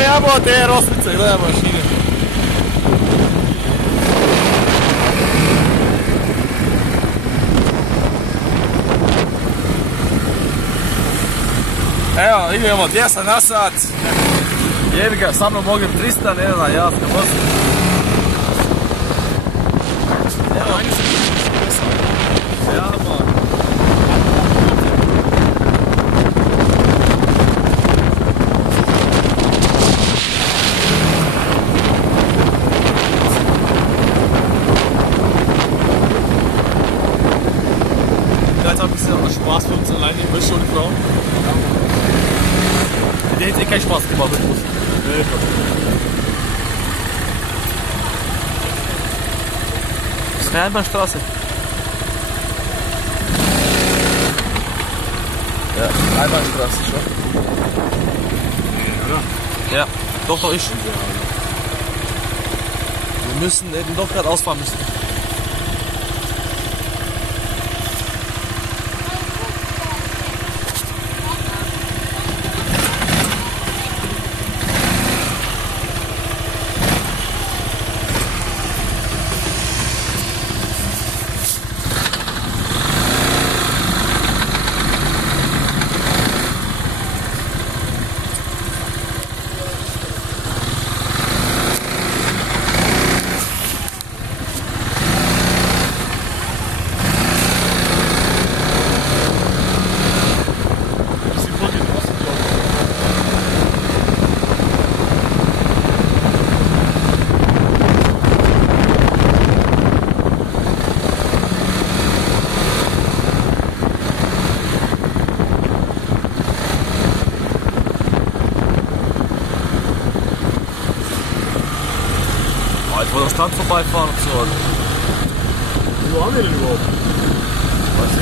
jebote, Rosnice, gledaj mašine. Evo, idemo 200 na sat. Jebi ga, sa mnom mogem 300, ne znam, ja sam vozim. Evo, ja man. Jetzt hat es auch Spaß für uns alleine, ich muss schon eine Frau. Die hat eh keinen Spaß gemacht mit uns. Das ist eine Einbahnstraße. Ja, Einbahnstraße schon. Ja, doch ist. Wir müssen eben doch gerade ausfahren müssen. Ich wollte am Stand vorbeifahren und so. Wo haben wir denn überhaupt? Weiß ich.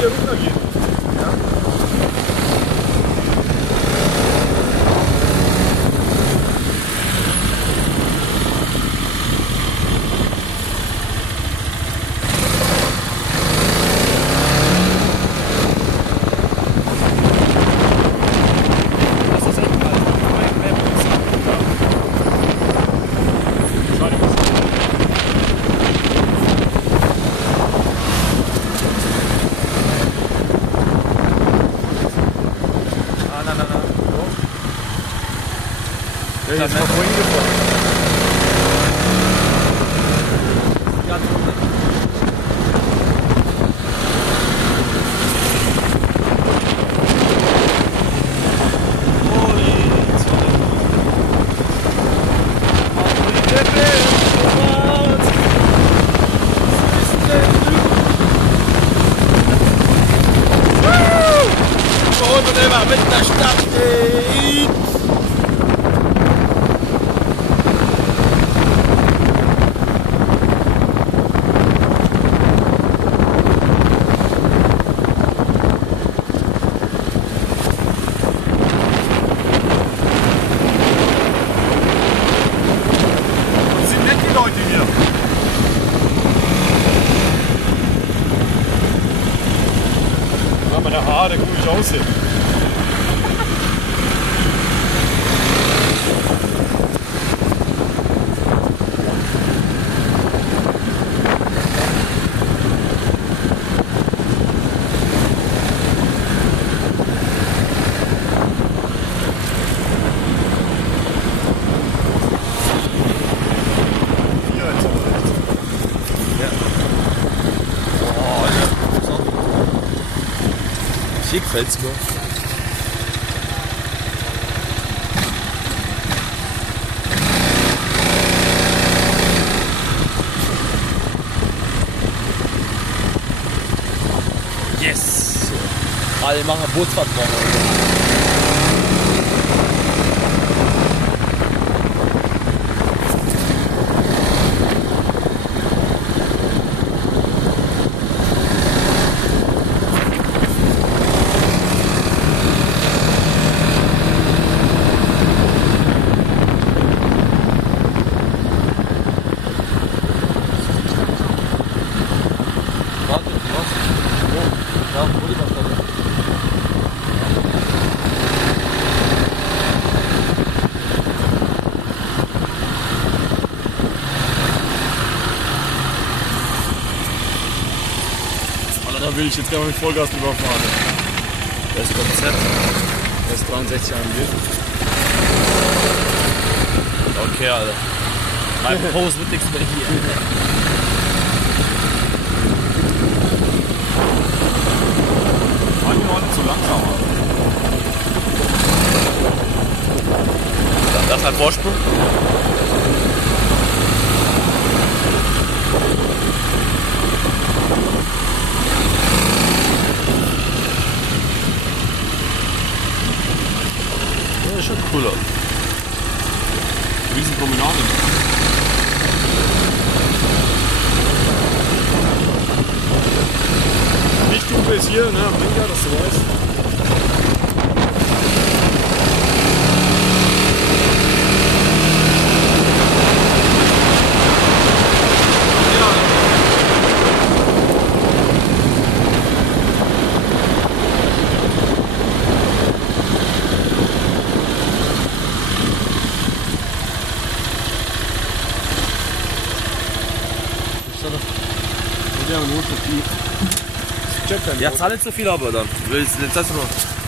Hier runtergehen. Ja? Ja, jetzt mal vorhin gefahren. Ganz runter. Mit der Stadt. nicht aussehen. Hier gefällt's mir. Yes! Alle machen Bootsfahrt morgen. Da will ich jetzt gerne mit Vollgas drüber fahren. Das ist Konzept. Das ist 63 AMG. Okay, Alter. Mein Post wird nichts mehr hier. Fahren die noch zu langsam, Alter. Das hat Vorsprung. Das ist schon cool aus. Riesenpromenade. Nicht du bist hier, ne, am Lenker, dass du weißt. Ja, zahl nicht so viel aber dann. Willst du jetzt das noch?